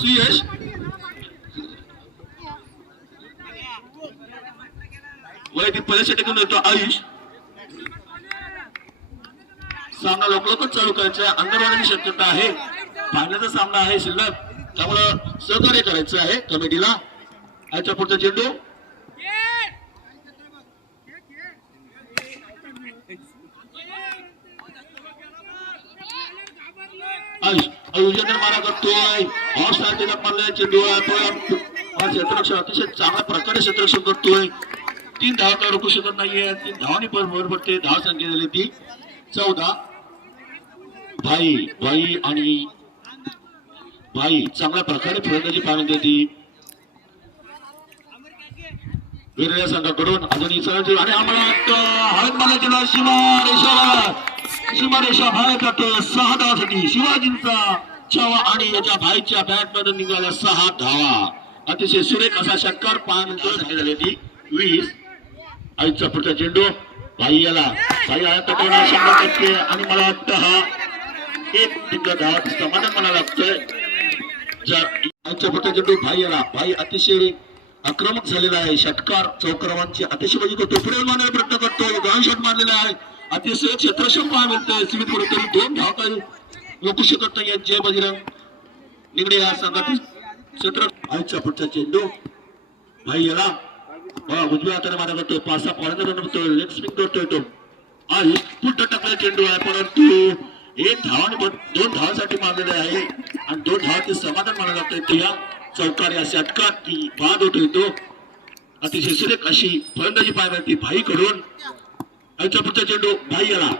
श्रीयश सुयश वैयक्तिक परीक्षा टिकून येतो आयुष. सामना लवकरच चालू करायचा आहे. शक्यता आहे. पाण्याचा सामना आहे शिल्लक. त्यामुळं सहकार्य करायचं आहे कमिटीला. याच्या पुढचा चेंडू. आयुष मारा करतोय ऑफ सारखेला मारलाय चेंडू आहे. तो हा क्षेत्ररक्षण अतिशय चांगल्या प्रकारे क्षेत्ररक्षण करतोय. तीन धावा का रोखू शकत नाहीये. तीन धावानी पण भर पडते. धाव संख्या झाली ती. चौदा. भाई भाई आणि भाई. चांगल्या प्रकारे फलंदाजी पाहण्यात येते वेगवेगळ्या संघाकडून अजून सरळ आणि आम्हाला वाटतं हळद मानायची सीमा रेषा सीमा रेषा बाहेर जातो सहा धावासाठी शिवाजींचा छावा आणि याच्या भाईच्या बॅट मधून निघाल्या सहा धावा. अतिशय सुरेख असा षटकार पाहण्यात संख्या झाली ती वीस आईचा पुढचा चेंडू भाई याला भाई आया तटवणार शंभर टक्के आणि मला वाटतं हा एक तिथं धावा समाधान मला लागतोय जर आईचा पुढचा चेंडू भाई याला भाई अतिशय आक्रमक झालेला आहे. षटकार चौक्रमांची अतिशय म्हणजे करतो पुढे मारण्याचा प्रयत्न करतो ग्राउंड शॉट मारलेला आहे. अतिशय क्षेत्रक्षम पहा मिळतंय. सीमित कुठेतरी दोन धाव काही लोकू शकत नाही जय बजरंग. निगडे या संघातील क्षेत्र आजच्या पुढचा चेंडू भाई याला उजव्या हाताने मारा लेग स्पिन टाकला चेंडू आहे परंतु एक दोन मारलेले आहे. आणि दोन समाधान मानलं ते या चौकार बाद अतिशय सुरेख अशी फलंदाजी पाहायला ती भाई कडून. आईचा पुढचा चेंडू भाई आला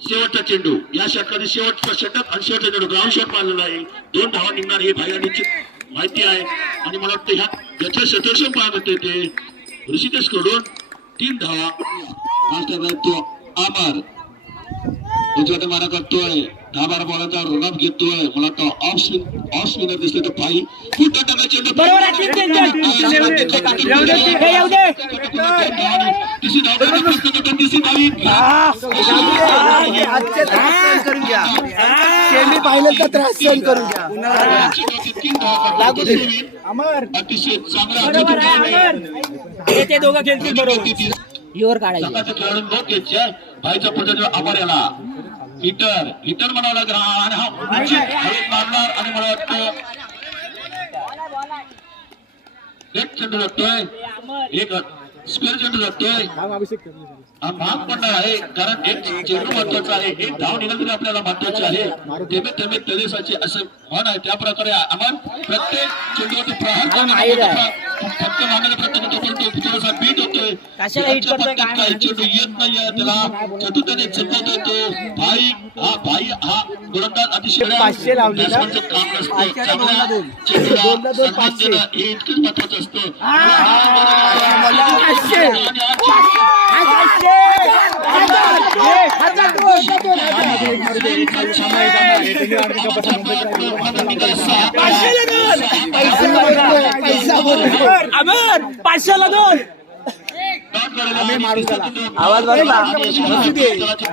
शेवटचा चेंडू. या षटकातील शेवटचा षटक आणि शेवटचा चेंडू. ग्राउंड शॉट मारलेला आहे. दोन धावा निघणार हे भाई निश्चित माहिती आहे. आणि मला वाटतं ह्या ज्याच्या सदर्शन पाहत होते ते ऋषिकेशकडून तीन धावा. मास्टर तो आभार. उजव्याने मारा करतोय दहा बारा बॉलाचा रनअप घेतोय मला वाटतं ऑफ ऑफ स्पिनर दिसतोय तो भाई फुट टाका चेंडू हे. तिसरी धाव तिसरी धावी करून घ्या सेमी फायनल का त्रास सहन करून घ्या. अमर अतिशय चांगला. हे ते दोघं खेळतील बरोबर युवर काढायचे भाईचा अमर याला हिटर हिटर म्हणावं लागेल आणि हा. उचित हवेत मारणार आणि मला वाटतं एक चेंडू लागतोय. एक स्पेअर चेंडू लागतोय. हा भाग पण आहे कारण एक चेंडू महत्त्वाचा आहे एक धाव निघाल तरी आपल्याला महत्त्वाचे आहे. तेमे तेमे तलेसाचे असं म्हण त्या प्रकारे अमर प्रत्येक चेंडूवरती प्रहार करण्याचा फक्त मागण्याचा प्रयत्न करतो पण तो थोडासा बीट होतोय कशाला hit करतोय काय काही माहिती? चेंडू येत नाहीये त्याला चतुर्थाने चुकवतोय तो भाई हा भाई हा गोलंदाज अतिशय? बॅट्समनचं काम नसतं. चेंडूला सन्मान. देणं हे महत्वाचं असतं पाचशे. पैसा बोल अमर पाचशेला दोन आवाज बघ ना.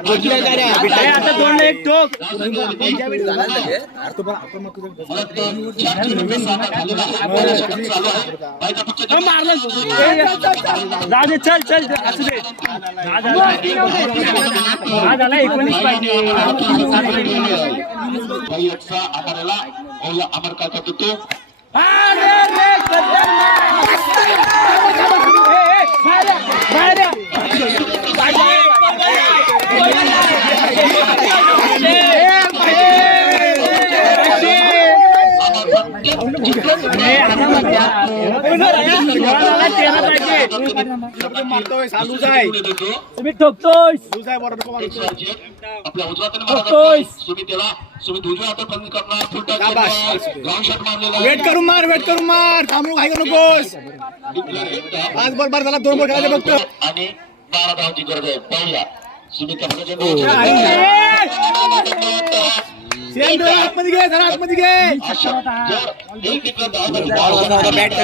अरे आता दोन एक टोक मारलं चल चल असू दे झाला एकोणीस पाहिजे आम्हाला ओला अमर काय करतो तो अरे रे खतरनाक. ए, ए, बाहेर या, बाहेर या. ए, आता मत द्या. तेरा पाहिजे मारतोय, चालूच आहे. देतो तुम्ही ठोकतोय लूज आहे बरोबर नको एक मारू. साजे. आपल्या उजव्या हाताने ठोकतोय. मारा सुमित त्याला सुमित उजव्या हातात बंद करणार फुलटॉस शाबास. करणार. ग्राउंड शॉट मारलेला आहे. वेट करून मार वेट करून मार. थांबू काही करू नकोस. एकदा. आज बरोबर झाला. दोन बॉल खेळायचे बघतो आणि बारा धावांची गरज आहे. पाहूया सुमित आतमध्ये घे जरा आतमध्ये बॅट हा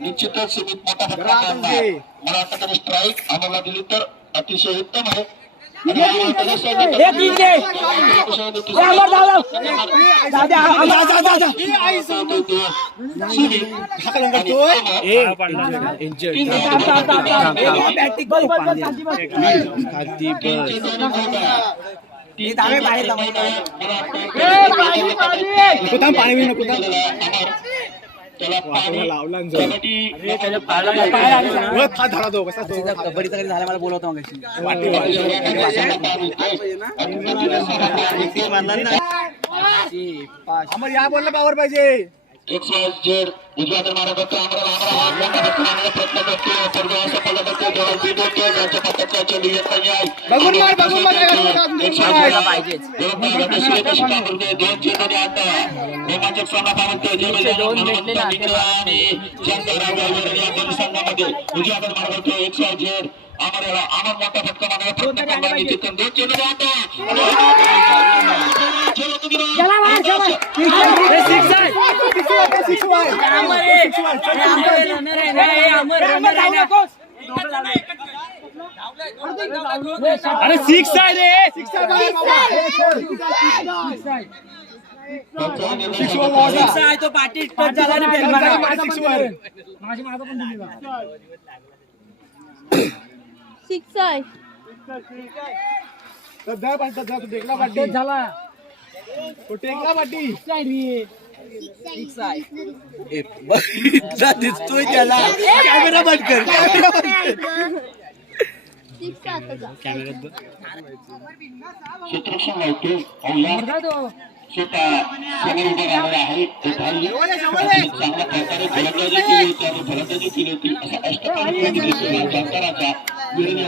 निश्चितच सुमित मोठा फटका मारणार. मला वाटतं स्ट्राईक आम्हाला दिली तर अतिशय उत्तम आहे. पाणी. नको त्याला पाणी लावला हात धरा कसा तो कबड्डीचा कधी झाला मला बोलवतो मग. अमर या बॉलला पावर पाहिजे. एक साइड जेड उजव्या मारा करतो. प्रयत्न करतो परदेवा सफल करतो जेव्हा बीट होतो त्यांच्या पत्त्याचा चेंडू येत नाही आहे. बघून मार, बघून मार, एक बघून साइड मार. पाहिजेच. दोन पावलांच्या शिवाय शिका करतोय दोन चेंडूने आता रोमांचक सामना पाहतोय जे आणि चंद्रराव या दोन संघामध्ये. उजव्या हाताने मारा करतो एक साइड जेड आम्हाला आम्हाला मोठा फटका मारण्याचा प्रयत्न करणार दोन चेंडू आता. अरे सिक्स आहे रे. सिक्स आहे. तो पाठी टच झाला मारा. Six वर. माझी मागं पण दिली बा. सिक्स आहे. पाठी, धर, तू टेकला पाठी. झाला. रे. दिसतोय त्याला. कॅमेरा बंद कर कॅमेरा बंद कर. फलंदाजी केली होती असा अष्टपैलू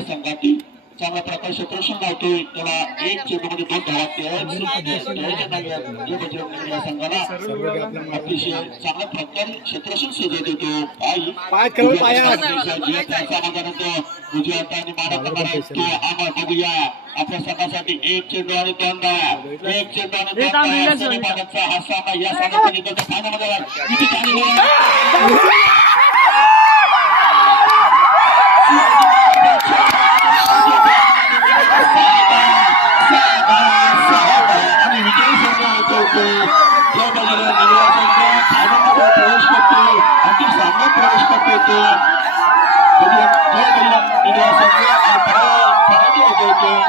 संघातील चांगल्या प्रकारे क्षेत्ररक्षण लावतोय. त्याला एक चेंडूमध्ये दोन धावा त्यावेळेस त्यावेळेस लागल्या. जे बजरंग दल या संघाला अतिशय चांगल्या प्रकारे क्षेत्ररक्षण सजवत होतो. हाताने मारा करणार तो बघूया. आपल्या संघासाठी एक चेंडू आणि दोन धावा. एक चेंडू आणि दोन हे हा सामना या सामन्याच्या निकालच्या फायनलमध्ये প্রতিষ্ঠাপিত জয়গল্লা নিবাসকে আর পড়া পড়া দিয়ে